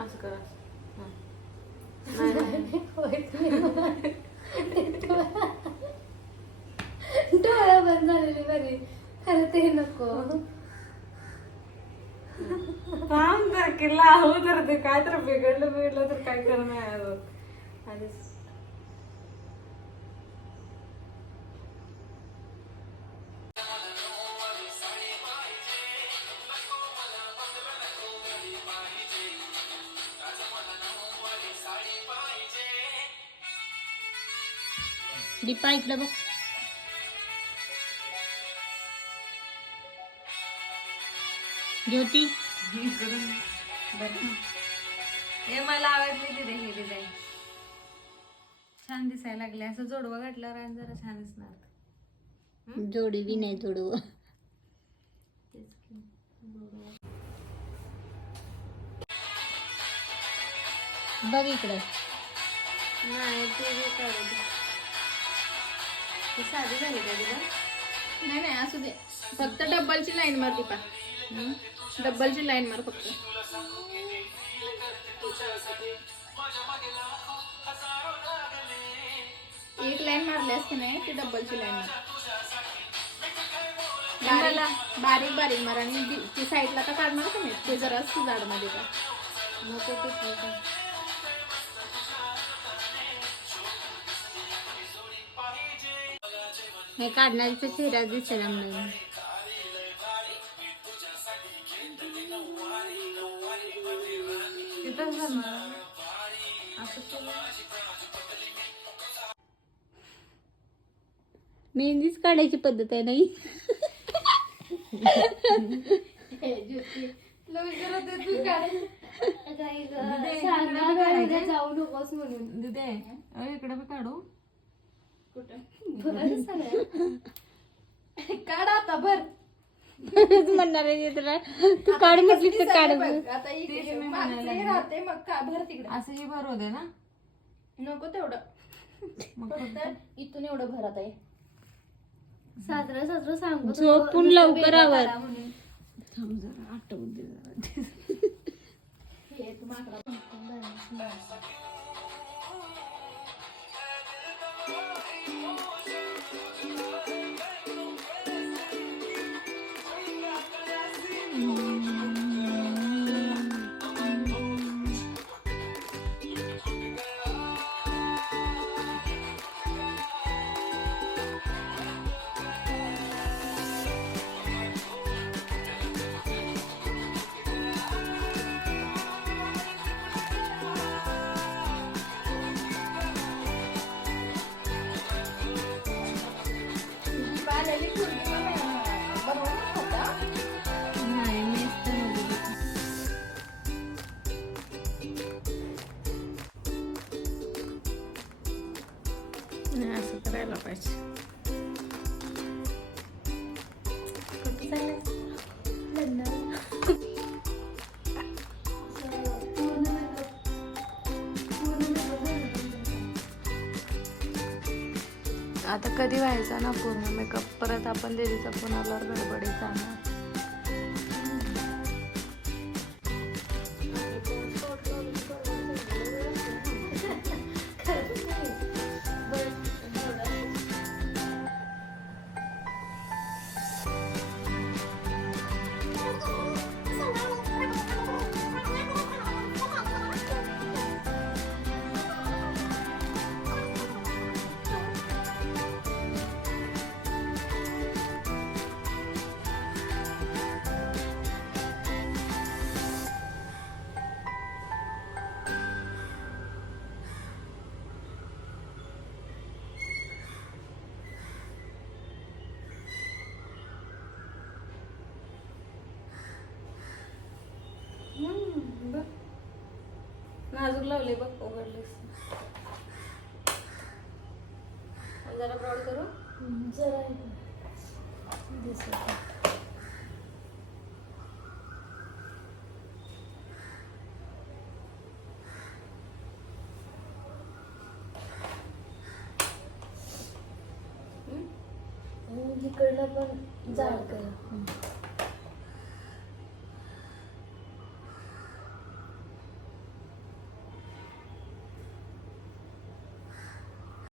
असं करा. डोळा बंद झालेली बरी. खरं ते नको. थांब तर की लावू तर ते. काय तर बिघडलं बिघडलं तर काय करणार. आधीच दीपा इकडे बघ ज्योती हे मला आवडली तिथे ही डिझाईन छान दिसायला लागले. असं जोडवं घातल्यावर आणि जरा छान दिसणार. जोडी बी नाही जोडवं. बघ इकडे. नाही ते साधी झाली का तिला नाही नाही असू दे. फक्त डब्बलची लाईन मार दीपा. डब्बलची लाईन मार फक्त. एक लाईन मारली असते नाही ती डब्बलची लाईन मार. बारीक. बारीक बारीक मार आणि ती साईडला तर काढणार का नाही? ते जरा जाडमध्ये का नको ते हे काढणारीचा चेहरा असं केलं. मेहंदीच काढायची पद्धत आहे नाही? म्हणून. इकडे काढू. सगळं. काढ आता भर. म्हणणार आहे तुला. तू काढ म्हटली तर काढ आता मागचं हे राहते मग का भर तिकडे. असं ही भर होते ना? नको तेवढं. मग फक्त इथून एवढं भर आता हे. साजरं साजरं सांगू झोपून लवकर आवर. थांब जरा आठवून दे जरा. हे तू माकडा असं करायला पाहिजे आता कधी व्हायचा ना पूर्ण मेकअप परत आपण देवीचा फोन आल्यावर ना. जाणार नाजूक लावले बघ उघडलेस जरा ब्रॉड करू? जरा इकडलं पण जाड करा.